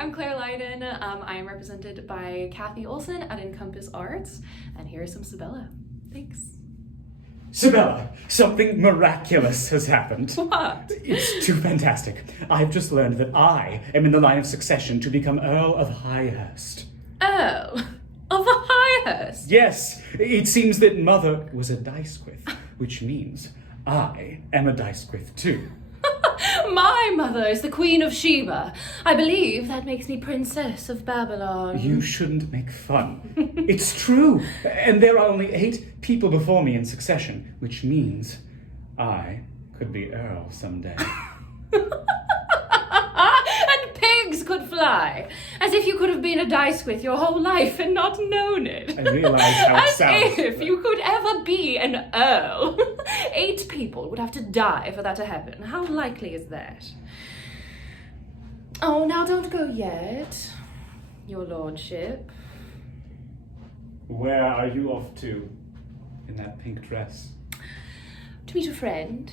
I'm Claire Leyden. I am represented by Kathy Olsen at Encompass Arts, and here's some Sibella. Thanks. Sibella, something miraculous has happened. What? It's too fantastic. I've just learned that I am in the line of succession to become Earl of Highhurst. Oh, of a Highhurst? Yes, it seems that Mother was a dicesquith, which means I am a dicesquith too. My mother is the Queen of Sheba. I believe that makes me Princess of Babylon. You shouldn't make fun. It's true. And there are only 8 people before me in succession, which means I could be Earl someday. And pigs could fly. As if you could have been a dicesquith your whole life and not known it. I realize how it sounds. As if you could ever be an earl. 8 people would have to die for that to happen. How likely is that? Oh, now don't go yet, your lordship. Where are you off to in that pink dress? To meet a friend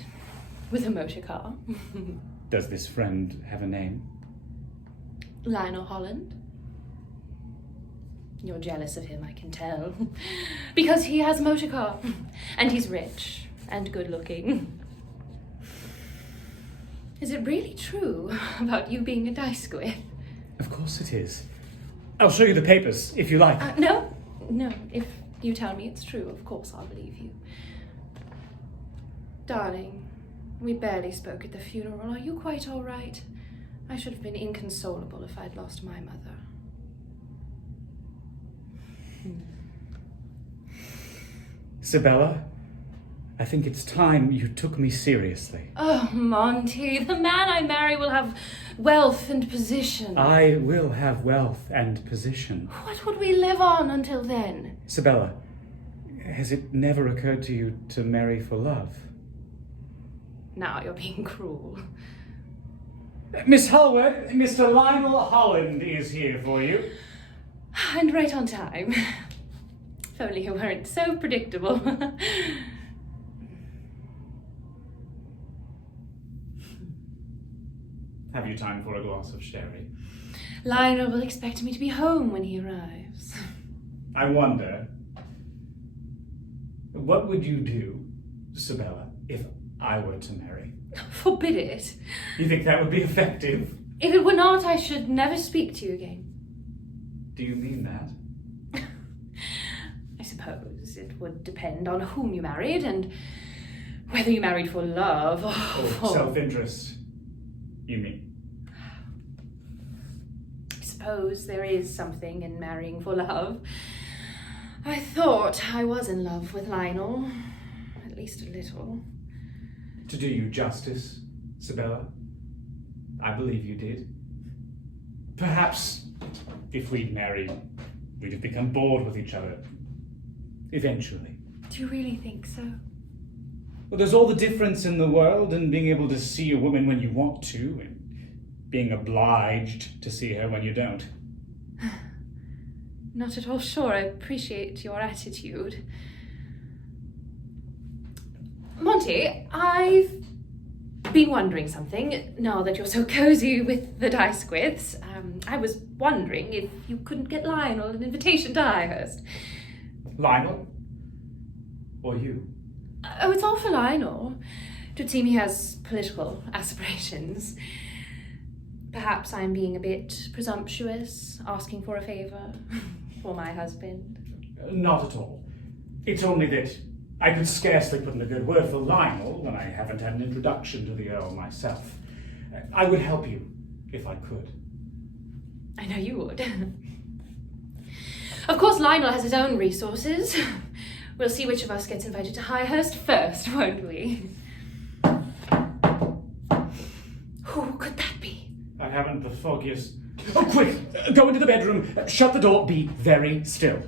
with a motor car. Does this friend have a name? Lionel Holland. You're jealous of him, I can tell. Because he has a motor car. And he's rich and good looking. Is it really true about you being a dicesquith? Of course it is. I'll show you the papers, if you like. No. If you tell me it's true, of course I'll believe you. Darling, we barely spoke at the funeral. Are you quite all right? I should have been inconsolable if I'd lost my mother. Sibella, I think it's time you took me seriously. Oh, Monty, the man I marry will have wealth and position. I will have wealth and position. What would we live on until then? Sibella, has it never occurred to you to marry for love? Now you're being cruel. Miss Hullward, Mr. Lionel Holland is here for you. And right on time. If only you weren't so predictable. Have you time for a glass of sherry? Lionel will expect me to be home when he arrives. I wonder, what would you do, Sibella, if I were to marry? Forbid it. You think that would be effective? If it were not, I should never speak to you again. Do you mean that? I suppose it would depend on whom you married and whether you married for love or for self-interest, you mean? I suppose there is something in marrying for love. I thought I was in love with Lionel, at least a little. To do you justice, Sibella, I believe you did. Perhaps if we'd married, we'd have become bored with each other. Eventually. Do you really think so? Well, there's all the difference in the world in being able to see a woman when you want to and being obliged to see her when you don't. Not at all sure I appreciate your attitude. Monty, I've been wondering something, now that you're so cozy with the dicesquiths. I was wondering if you couldn't get Lionel an invitation to Highhurst. Lionel? Or you? Oh, it's all for Lionel. It would seem he has political aspirations. Perhaps I'm being a bit presumptuous, asking for a favour for my husband. Not at all. It's only that I could scarcely put in a good word for Lionel when I haven't had an introduction to the Earl myself. I would help you, if I could. I know you would. Of course, Lionel has his own resources. We'll see which of us gets invited to Highhurst first, won't we? Who could that be? I haven't the foggiest... Oh, quick! Go into the bedroom, shut the door, be very still.